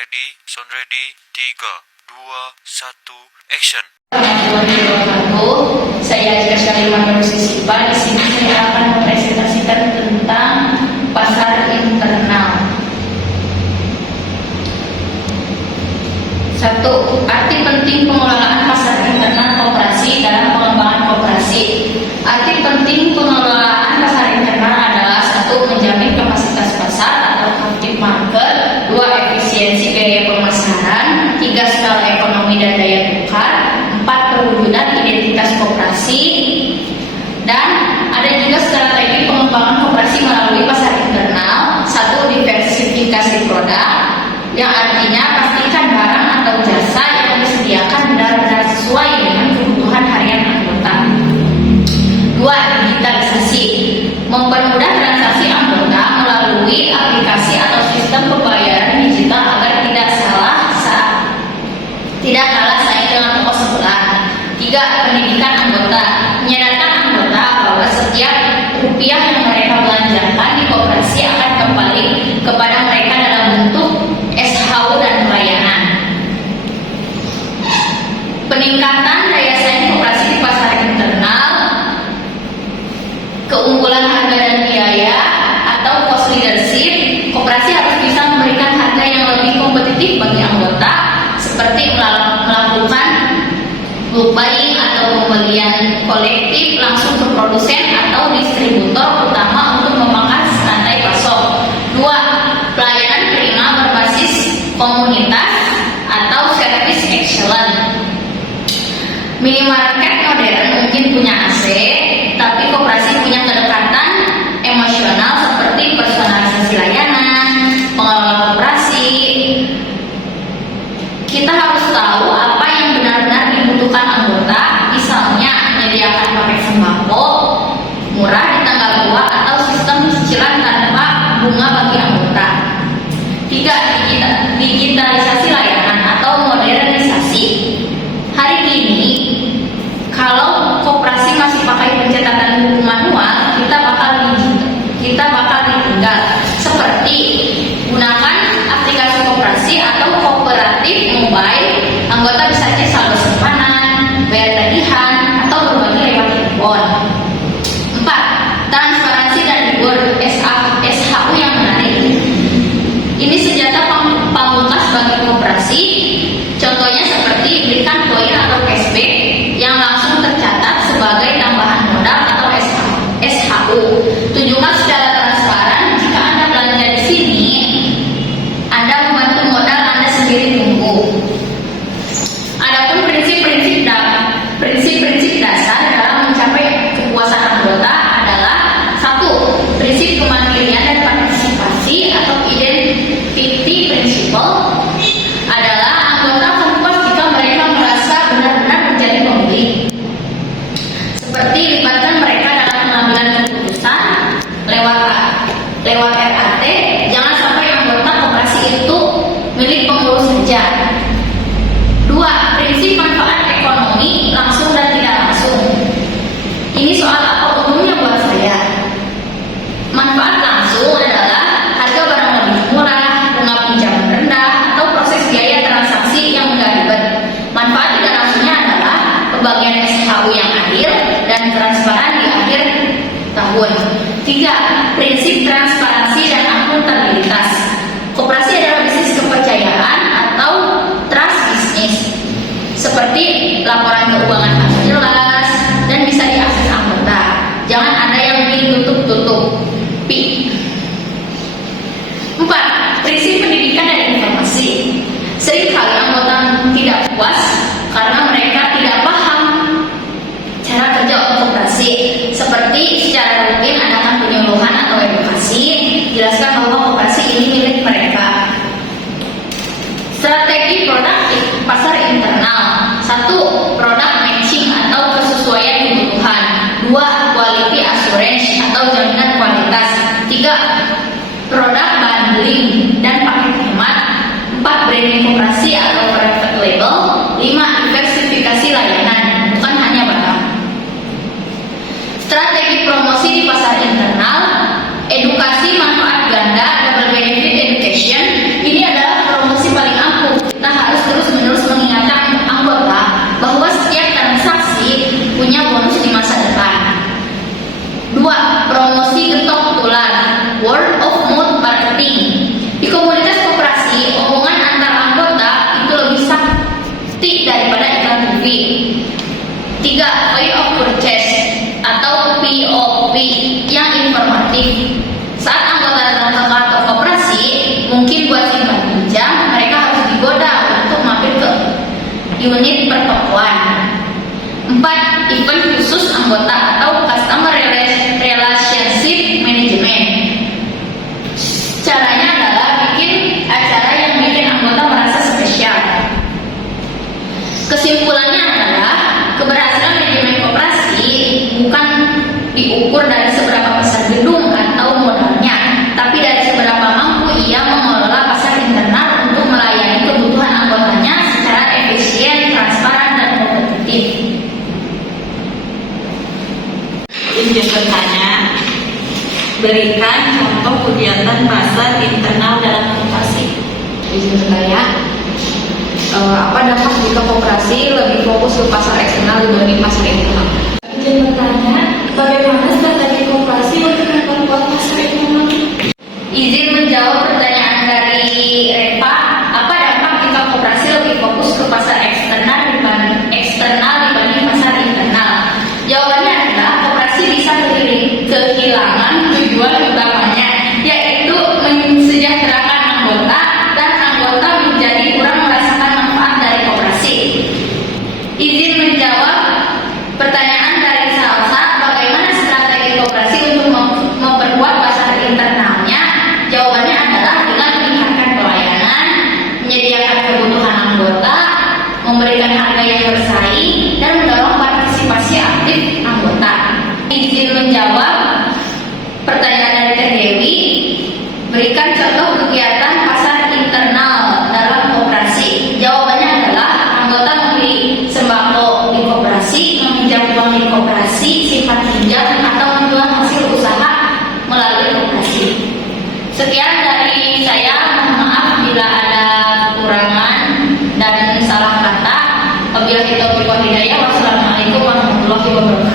Sound ready, 3, 2, 1, action. Saya Ajka Syariman Sipa. Di sini saya akan mempresentasikan tentang pasar internal. 1. Arti penting pengelolaan pasar internal koperasi dalam pengembangan koperasi. Arti penting pengelolaan pasar internal adalah 1. Menjamin kapasitas pasar atau captive market, 2. Efisiensi biaya pemasaran, 3. Skala ekonomi dan daya tukar, 4. Perwujudan identitas koperasi, dan ada juga strategi pengembangan koperasi melalui pasar internal. 1. Diversifikasi produk, yang artinya pastikan barang atau jasa yang disediakan benar-benar sesuai dengan kebutuhan harian anggota. 2. Digitalisasi, mempermudah transaksi anggota melalui aplikasi atau sistem pembayaran digital agar tidak kalah saing dengan toko sebelah. 3. Pendidikan anggota, menyadarkan anggota bahwa setiap rupiah yang mereka belanjakan di koperasi akan kembali kepada mereka dalam bentuk SHU dan pelayanan. Peningkatan daya saing koperasi di pasar internal, keunggulan harga dan biaya atau cost leadership. Koperasi harus bisa memberikan harga yang lebih kompetitif bagi anggota, seperti melakukan bulk buying atau pembelian kolektif langsung ke produsen atau distributor utama untuk memangkas rantai pasok. 2. Pelayanan prima berbasis komunitas atau service excellence. Minimarket modern mungkin punya AC, tapi koperasi punya kedekatan emosional seperti personalisasi layanan, pengelola koperasi. Kita harus tahu apa yang benar-benar dibutuhkan anggota, misalnya menyediakan paket sembako murah di tanggal 2 atau sistem cicilan tanpa bunga bagi anggota. 3. Digitalisasi layanan atau modernisasi. Hari ini kalau koperasi masih pakai pencatatan buku manual, kita bakal ditinggal. Seperti gunakan aplikasi koperasi atau kooperatif mobile, anggota bisa cek saldo simpanan, bayar tagihan, atau berbagi lewat telepon. 4. Transparansi dan reward SHU yang menarik. Ini senjata pamungkas bagi koperasi. Contohnya seperti berikan poin atau cashback yang langsung tercatat sebagai tambahan modal atau SHU. Tunjukkan secara transparan jika Anda belanja di sini, Anda membantu modal Anda sendiri tumbuh. Adapun prinsip-prinsip dasar dalam mencapai kepuasan anggota adalah 1. Prinsip kemandirian dan partisipasi atau identity principle adalah anggota akan puas jika mereka merasa benar-benar menjadi pemilik. Seperti libatkan mereka dalam pengambilan keputusan lewat RAT. Jangan sampai anggota koperasi itu milik pengurus saja. 2. Prinsip manfaat ekonomi langsung dan tidak langsung. Ini soal apa untungnya buat saya? Manfaat langsung adalah harga barang lebih murah, bunga pinjaman rendah, atau proses biaya transaksi yang mudah ribet. Manfaat tidak langsungnya adalah pembagian SHU yang adil dan transparan di akhir tahun. 3. Prinsip transparansi dan akuntabilitas. Koperasi adalah bisnis kepercayaan atau trust bisnis, seperti laporan keuangan harus jelas dan bisa diakses anggota. Jangan ada yang ditutup-tutupi. 4. Prinsip pendidikan dan informasi. Seringkali anggota tidak puas karena mereka tidak paham cara kerja koperasi. Seperti secara rutin adakan penyuluhan atau edukasi, jelaskan bahwa koperasi ini milik mereka. Strategi produk pasar internal. 1. Produk matching atau Tiga, point of purchase atau POP yang informatif. Saat anggota datang ke kantor koperasi, mungkin buat simpan pinjam, mereka harus digoda untuk mampir ke unit pertokoan. Empat, event khusus anggota atau customer relationship management. Caranya adalah bikin acara yang bikin anggota merasa spesial. Kesimpulannya adalah keberhasilan manajemen koperasi bukan diukur dari seberapa besar gedung atau modalnya, tapi dari seberapa mampu ia mengelola pasar internal untuk melayani kebutuhan anggotanya secara efisien, transparan, dan kompetitif. Izin bertanya, berikan contoh kegiatan pasar internal dalam koperasi. Izin bertanya, apa dampak jika koperasi lebih fokus ke pasar eksternal dibanding pasar internal? Izin bertanya, bagaimana strategi koperasi untuk memperkuat pasar internal? Izin menjawab pertanyaan dari Reva, apa dampak jika koperasi lebih fokus ke pasar eksternal dibanding pasar internal? Jawabannya adalah koperasi bisa kehilangan tujuan utamanya, yaitu mensejahterakan anggota, dan anggota menjadi kurang merasakan manfaat dari koperasi. Izin menjawab pertanyaan dari Salsa, bagaimana strategi koperasi untuk memperkuat pasar internalnya? Jawabannya adalah dengan meningkatkan pelayanan, menyediakan kebutuhan anggota, memberikan harga yang bersaing, dan mendorong partisipasi aktif anggota. Izin menjawab pertanyaan dari Teh Dewi, berikan contoh kegiatan pasar internal dalam koperasi. Jawabannya adalah anggota membeli sembako di koperasi, meminjam uang di koperasi, simpan pinjam, atau menjual hasil usaha melalui koperasi. Sekian dari saya, mohon maaf bila ada kekurangan dan salah kata. Wabillahi taufiq wal hidayah. Wassalamualaikum warahmatullahi wabarakatuh.